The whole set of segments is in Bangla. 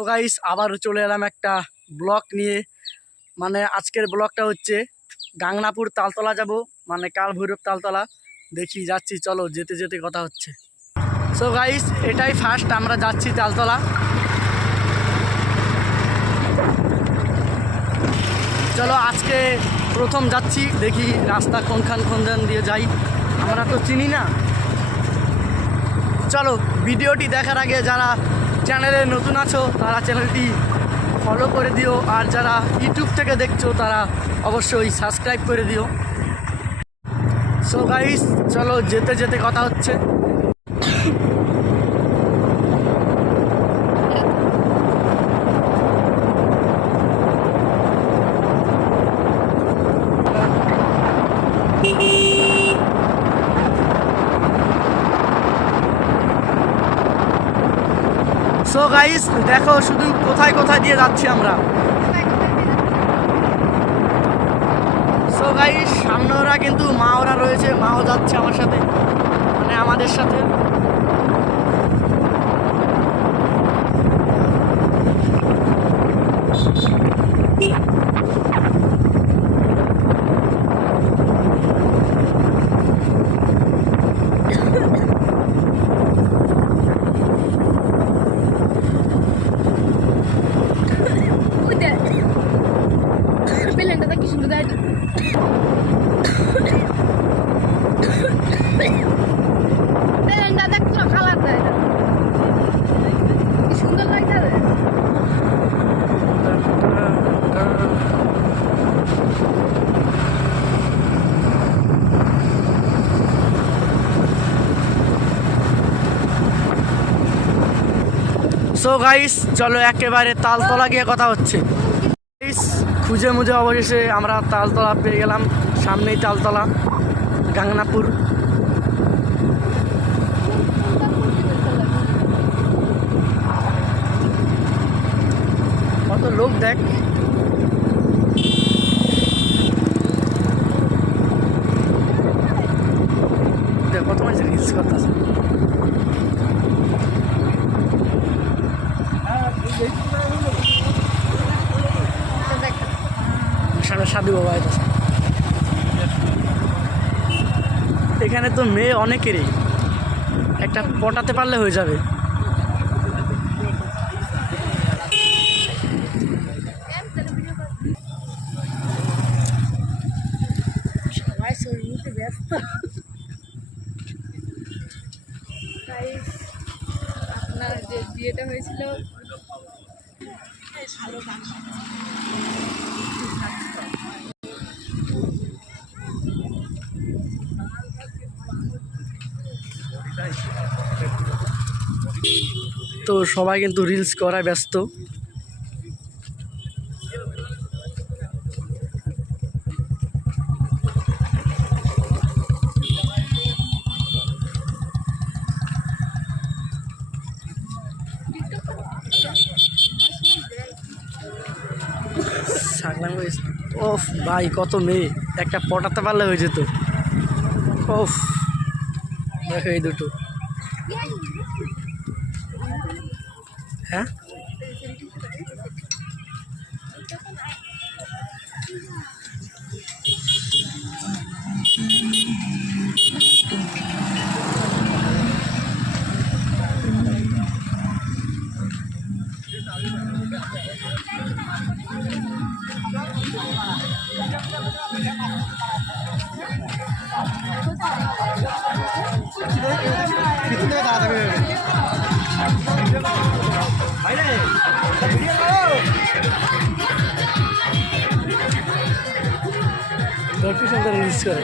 তো গাইস আবারও চলে এলাম একটা ব্লগ নিয়ে। মানে আজকের ব্লগটা হচ্ছে গাংনাপুর তালতলা যাব, মানে কাল ভৈরব তালতলা দেখি যাচ্ছি। চলো যেতে যেতে কথা হচ্ছে। সো গাইস এটাই ফার্স্ট আমরা যাচ্ছি তালতলা। চলো আজকে প্রথম যাচ্ছি, দেখি রাস্তা কোনখান দিয়ে যাই, আমরা তো চিনি না। চলো ভিডিওটি দেখার আগে যারা চ্যানেলে নতুন আছো তারা চ্যানেলটি ফলো করে দিও, আর যারা ইউটিউব থেকে দেখছো তারা অবশ্যই সাবস্ক্রাইব করে দিও। সো গাইস চলো যেতে যেতে কথা হচ্ছে। সো গাইস দেখো শুধু কোথায় কোথায় দিয়ে যাচ্ছি আমরা। সো গাইস সামনে ওরা কিন্তু মা ওরা রয়েছে, মাও যাচ্ছে আমার সাথে, মানে আমাদের সাথে। সো গাইস চলো একেবারে তালতলা গিয়ে কথা হচ্ছে। খুঁজে মুজে অবশেষে আমরা তালতলা পেয়ে গেলাম, সামনেই তালতলা গাংনাপুর। কত লোক দেখ, কত মানুষ রিলস করতেছে। সাধু বাবা এখানে তো মেয়ে অনেকেরই, একটা পটাতে পারলে হয়ে যাবে। আপনার যে বিয়েটা হয়েছিল তো সবাই কিন্তু রিলস করায় ব্যস্ত। ওফ ভাই কত মেয়ে, একটা পটাতে পারলে হয়ে যেত। ওফ দেখো এই দুটো, হ্যাঁ রিলস করে।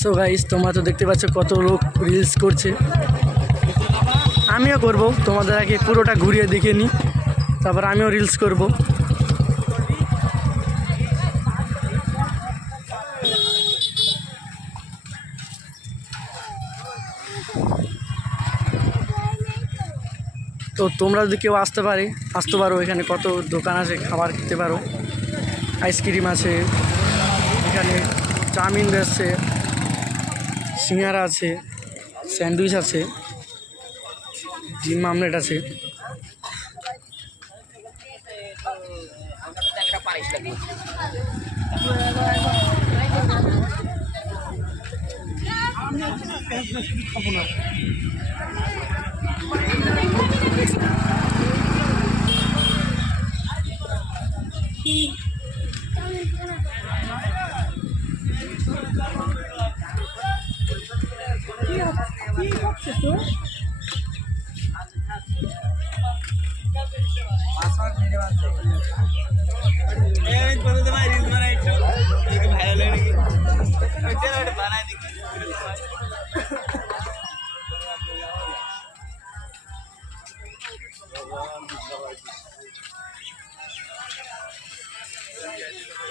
সো গাইস তোমরা তো দেখতে পাচ্ছ কত লোক রিলস করছে, আমিও করব। তোমাদের আগে পুরোটা ঘুরিয়ে দেখে নিই, তারপর আমিও রিলস করব। তো তোমরা যদি কেউ আসতে পারো, এখানে কত দোকান আছে, খাবার খেতে পারো, আইসক্রিম আছে, এখানে চাউমিন বেচছে। আছে, সিঙ্গারা আছে, স্যান্ডউইচ আছে, ডিম আমলেট আছে।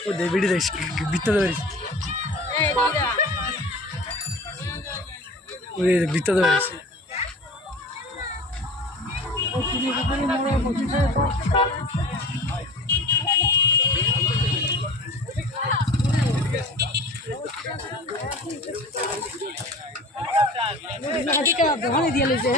ও দেবিডি দেখ বৃত্ত ধরেছি, ওই বৃত্ত ধরেছি। দিয়ে লেছে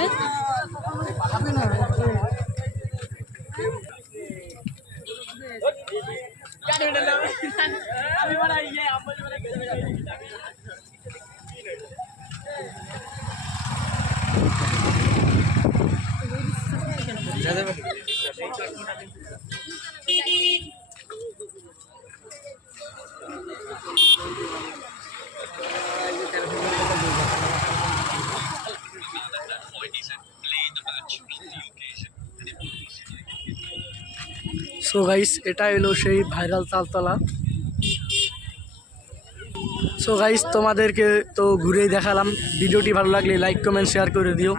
সো গাইস, এটা হলো সেই ভাইরাল তালতলা। সো গাইস, তোমাদেরকে তো ঘুরেই দেখালাম। ভিডিওটি ভালো লাগলে লাইক কমেন্ট শেয়ার করে দিও।